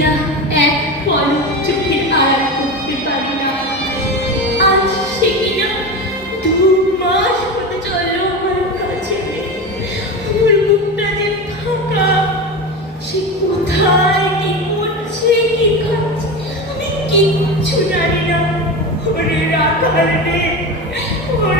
কিনা এক পলক চোখের আড়াল করতে পারি না। আজ সে কিনা 2 মাস হতে চললো আমার কাছে নেই। আমার মুখটা যে ফাঁকা, সে কোথায় কি করছে কি খাচ্ছে আমি কিচ্ছু জানি না। ওরে রাখাল রে, ওরে